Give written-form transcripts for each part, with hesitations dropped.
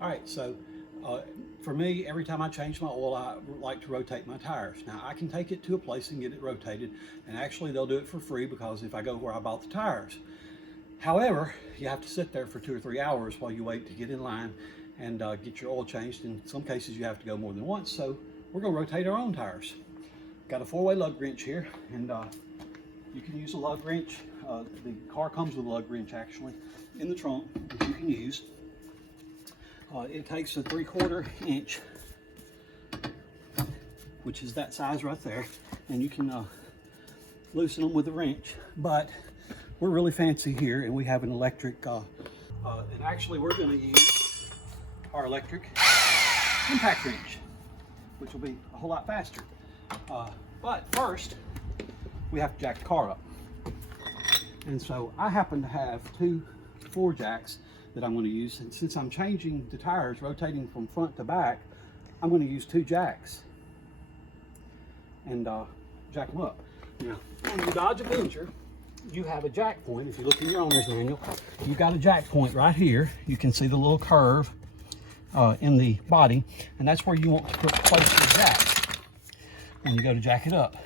All right, so for me, every time I change my oil, I like to rotate my tires. Now, I can take it to a place and get it rotated, and actually they'll do it for free because if I go where I bought the tires. However, you have to sit there for 2 or 3 hours while you wait to get in line and get your oil changed. In some cases, you have to go more than once, so we're going to rotate our own tires. Got a 4-way lug wrench here, and you can use a lug wrench. The car comes with a lug wrench actually in the trunk that you can use. It takes a 3/4 inch, which is that size right there, and you can loosen them with a wrench. But we're really fancy here, and we have an electric, and actually we're going to use our electric impact wrench, which will be a whole lot faster. But first, we have to jack the car up. And so I happen to have 2 4 jacks that I'm going to use, and since I'm changing the tires, rotating from front to back, I'm going to use 2 jacks and jack them up. Now, on the Dodge Avenger, you have a jack point. If you look in your owner's manual, you've got a jack point right here. You can see the little curve in the body, and that's where you want to place your jacks when you go to jack it up.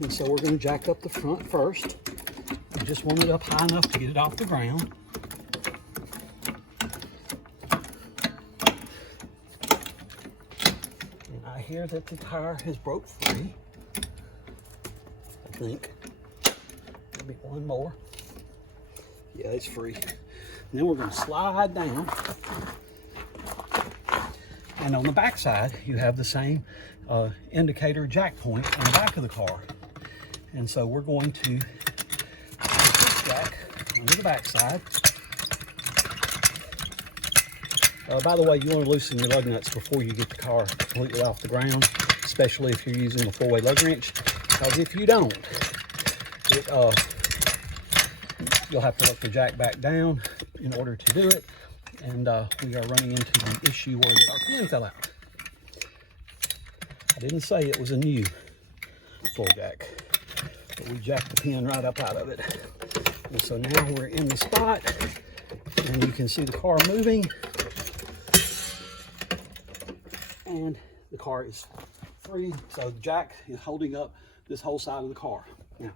And so we're going to jack up the front first. We just want it up high enough to get it off the ground. And I hear that the tire has broke free. I think. Maybe one more. Yeah, it's free. And then we're going to slide down. And on the back side, you have the same indicator jack point on the back of the car. And so we're going to put this jack onto the back side. By the way, you want to loosen your lug nuts before you get the car completely off the ground, especially if you're using a 4-way lug wrench, because if you don't, you'll have to let the jack back down in order to do it. And we are running into the issue where our pin fell out. I didn't say it was a new 4 jack, but we jacked the pin right up out of it. And so now we're in the spot, and you can see the car moving, and the car is free. So the jack is holding up this whole side of the car. Now,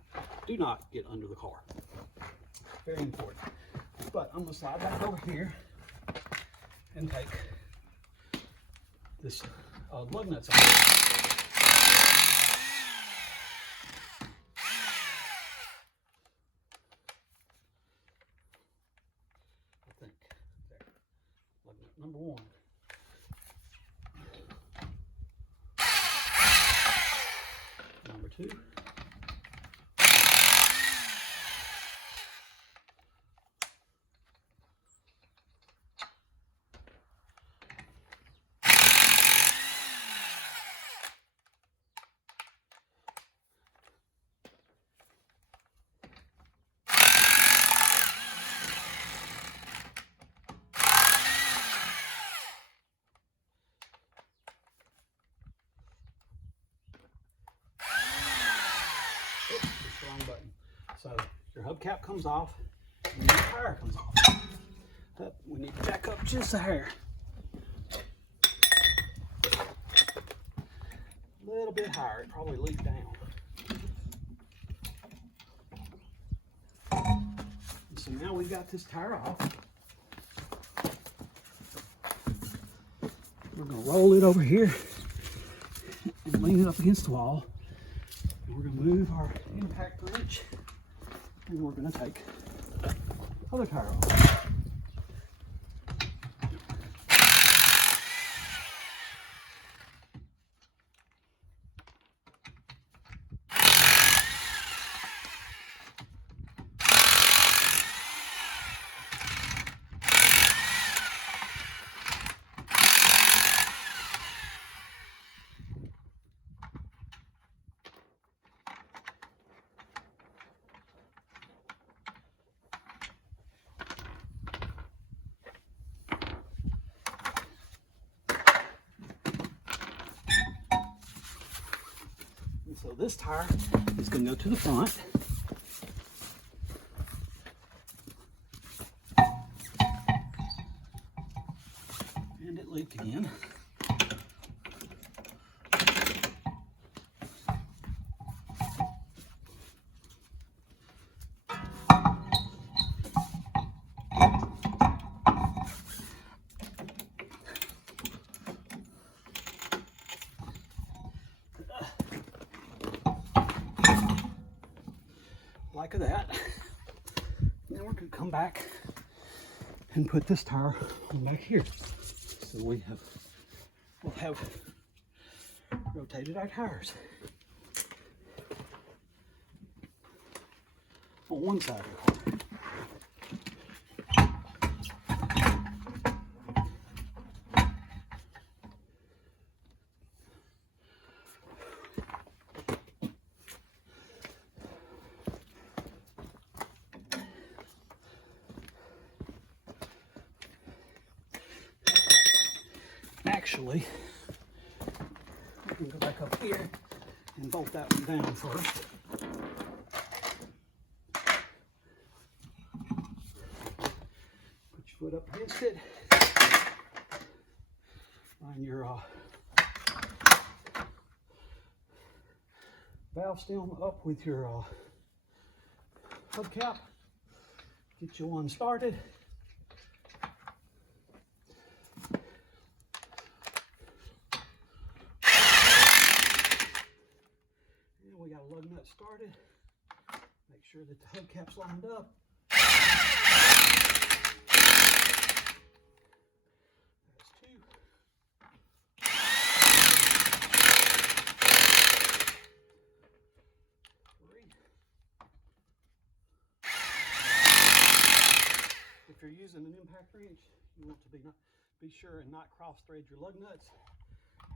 do not get under the car. Very important. But I'm going to slide back over here and take this lug nuts out. I think there. Lug nut number 1. Number 2. Oops, it's the wrong button. So your hubcap comes off and your tire comes off. But we need to jack up just a hair. A little bit higher, it probably leaked down. And so now we've got this tire off. We're going to roll it over here and lean it up against the wall. And we're going to move our impact wrench, and we're going to take the other tire off. this tire is going to go to the front. And it leaked again. Like that. Then we're going to come back and put this tire on back here. So we'll have rotated our tires on one side of the car. Actually, we can go back up here and bolt that one down first. Put your foot up against it. Line your valve stem up with your hubcap. Get your one started. We got a lug nut started. Make sure that the hubcap's lined up. That's 2. 3. If you're using an impact wrench, you want to be sure and not cross thread your lug nuts,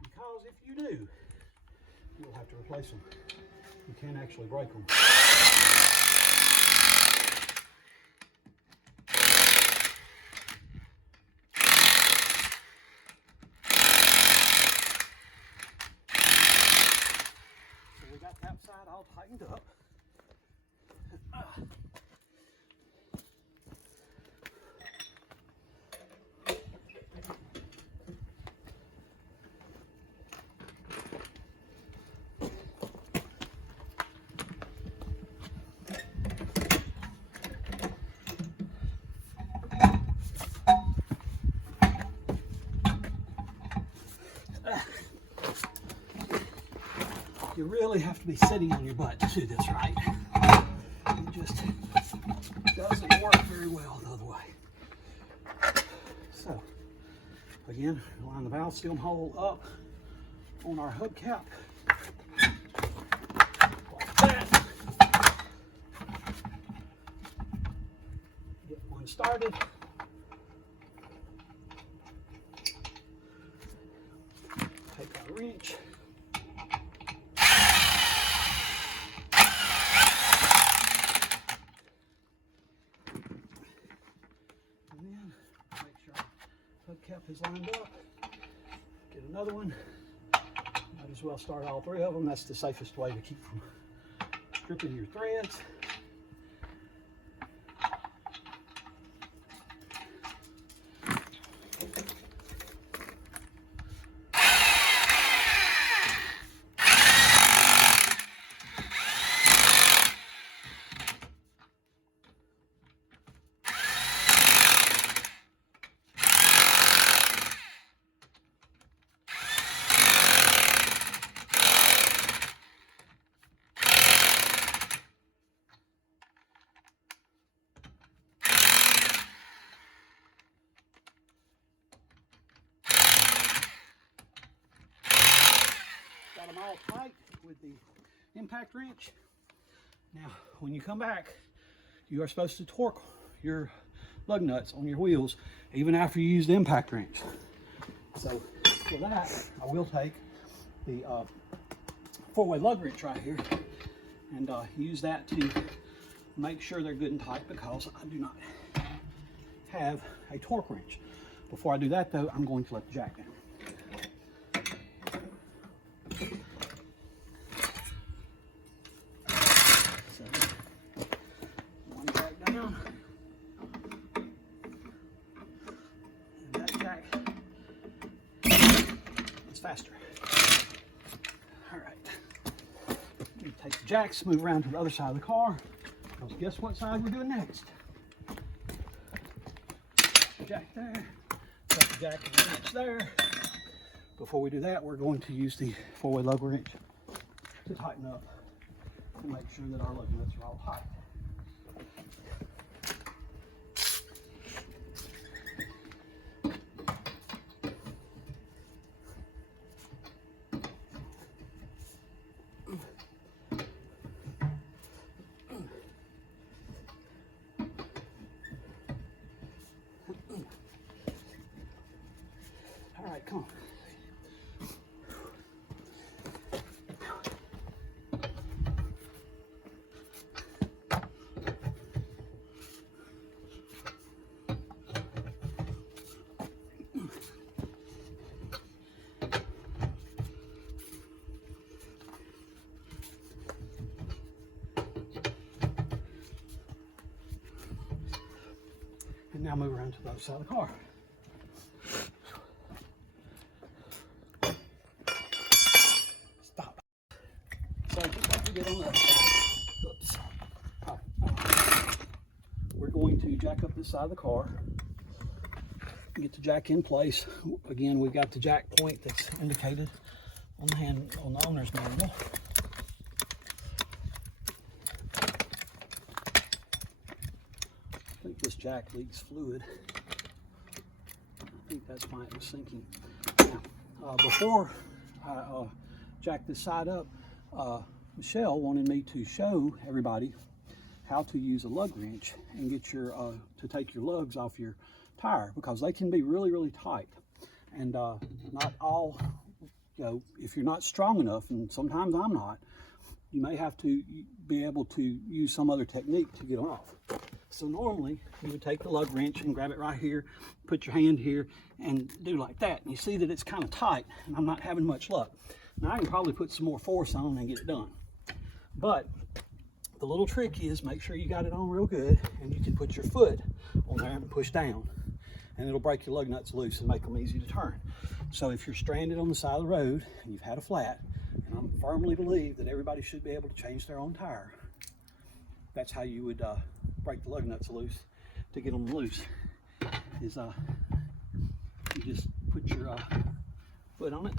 because if you do, you'll have to replace them. You can't actually break them. So we got that side all tightened up. You really have to be sitting on your butt to do this right. It just doesn't work very well the other way. So, again, line the valve stem hole up on our hubcap. Like that. Get one started. Take our wrench. Hubcap is lined up. Get another one. Might as well start all 3 of them. That's the safest way to keep from stripping your threads. Got them all tight with the impact wrench. Now, when you come back, you are supposed to torque your lug nuts on your wheels even after you use the impact wrench. So for that, I will take the 4-way lug wrench right here and use that to make sure they're good and tight, because I do not have a torque wrench. Before I do that though, I'm going to let the jack down. faster. All right. You take the jacks, move around to the other side of the car. Because guess what side we're doing next? Jack there. Got the jack and the wrench there. Before we do that, we're going to use the 4-way lug wrench to tighten up and make sure that our lug nuts are all tight. All right, come on. And now move around to the other side of the car. Stop. So just like we did on the other side. Oops. All right. We're going to jack up this side of the car. Get the jack in place. Again, we've got the jack point that's indicated on the owner's manual. I think this jack leaks fluid. I think that's why it was sinking. Now, before I jack this side up, Michelle wanted me to show everybody how to use a lug wrench and get your to take your lugs off your tire, because they can be really tight, and not all, you know, if you're not strong enough, and sometimes I'm not, you may have to be able to use some other technique to get them off. So normally you would take the lug wrench and grab it right here, put your hand here and do like that. And you see that it's kind of tight and I'm not having much luck. Now I can probably put some more force on and get it done. But the little trick is make sure you got it on real good, and you can put your foot on there and push down, and it'll break your lug nuts loose and make them easy to turn. So if you're stranded on the side of the road and you've had a flat, and I firmly believe that everybody should be able to change their own tire, that's how you would break the lug nuts loose. To get them loose is you just put your foot on it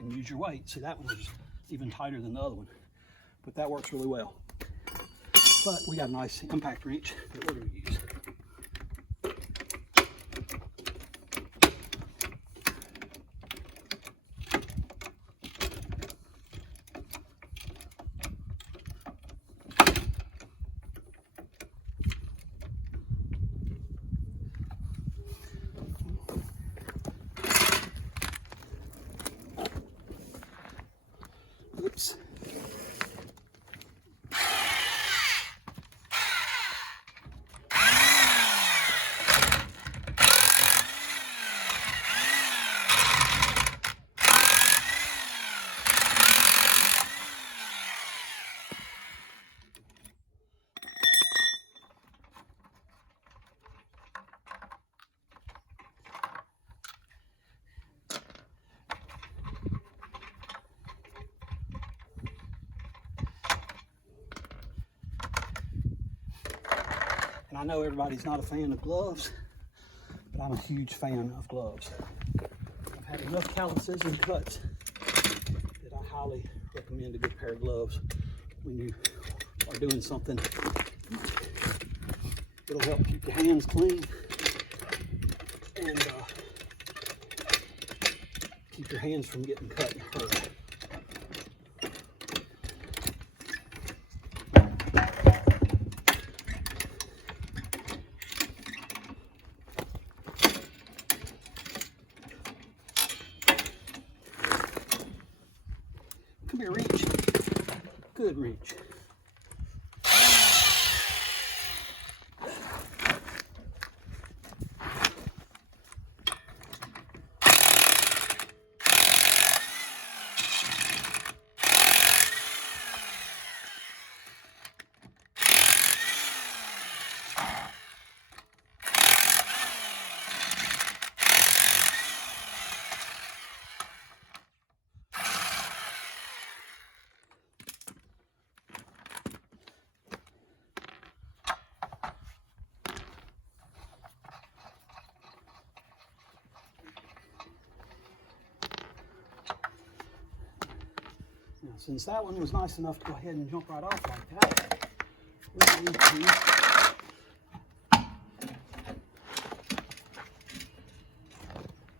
and use your weight. See, that one is even tighter than the other one, but that works really well. But we got a nice impact wrench that we're going to use. Oops. And I know everybody's not a fan of gloves, but I'm a huge fan of gloves. I've had enough calluses and cuts that I highly recommend a good pair of gloves when you are doing something. It'll help keep your hands clean and keep your hands from getting cut and hurt. Come here, reach. Good reach. Since that one was nice enough to go ahead and jump right off like that, we're going to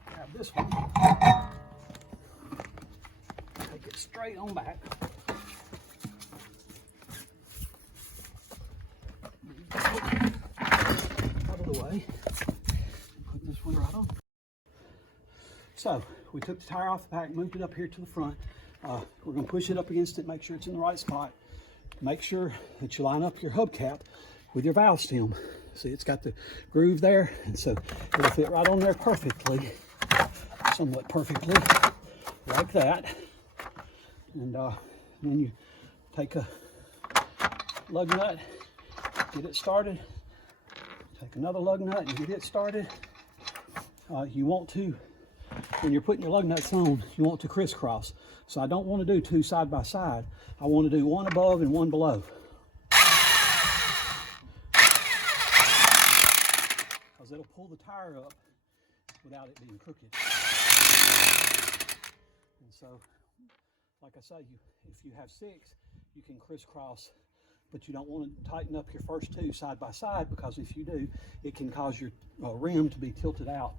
grab this one, take it straight on back. Out of the way, put this one right on. So we took the tire off the pack, moved it up here to the front. We're going to push it up against it, make sure it's in the right spot. Make sure that you line up your hubcap with your valve stem. See, it's got the groove there, and so it'll fit right on there perfectly, somewhat perfectly, like that. And then you take a lug nut, get it started. Take another lug nut and get it started. You want to, when you're putting your lug nuts on, you want to crisscross. So I don't want to do two side by side. I want to do one above and one below. Because it'll pull the tire up without it being crooked. And so, like I say, if you have 6, you can crisscross, but you don't want to tighten up your first 2 side by side, because if you do, it can cause your rim to be tilted out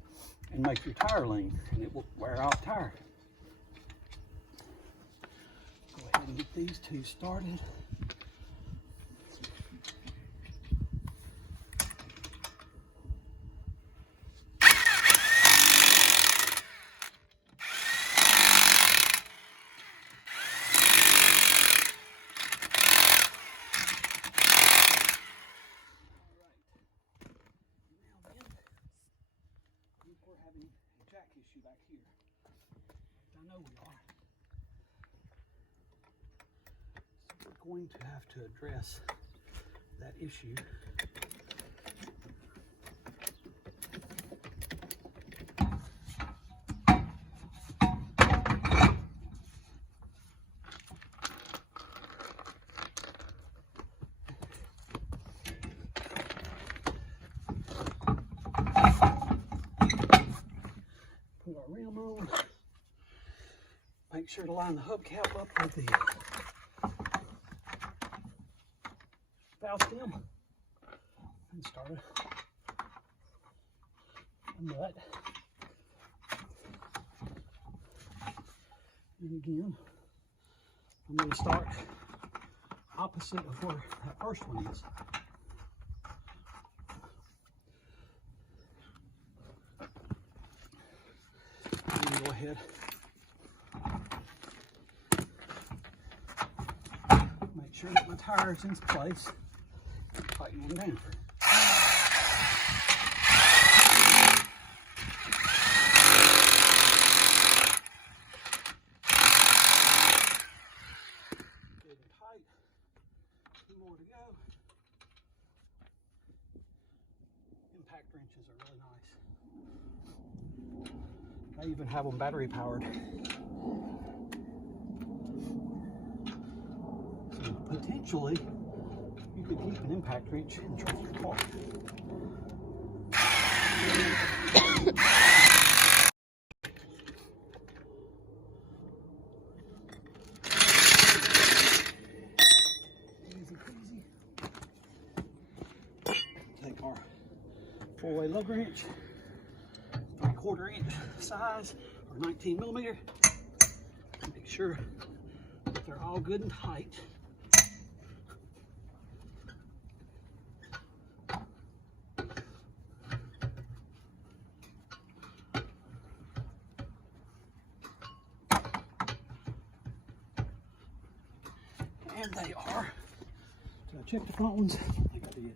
and make your tire lean, and it will wear out the tire. Go ahead and get these 2 started. We're having a jack issue back here. I know we are. So we're going to have to address that issue. Put our rim on. Make sure to line the hubcap up with the valve stem and start a nut. And again, I'm going to start opposite of where that first one is. Go ahead, make sure that my tire is in place, tighten them down. Getting tight, 2 more to go. Impact wrenches are really nice. I even have them battery powered. So potentially, you could keep an impact wrench and track your car. Easy peasy. Take our 4-way lug wrench. 3/4 inch size or 19 millimeter. Make sure that they're all good and tight. And they are. Did I check the front ones? I think I did.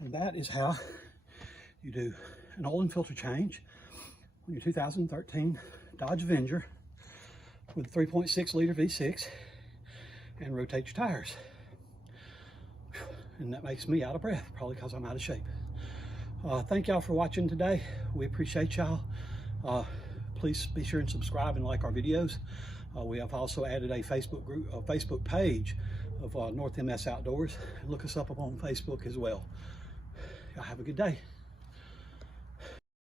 And that is how you do an oil and filter change on your 2013 Dodge Avenger with a 3.6 liter V6 and rotate your tires. and that makes me out of breath, probably because I'm out of shape. Thank y'all for watching today. We appreciate y'all. Please be sure and subscribe and like our videos. We have also added a Facebook group, a Facebook page of North MS Outdoors. Look us up on Facebook as well. Y'all have a good day.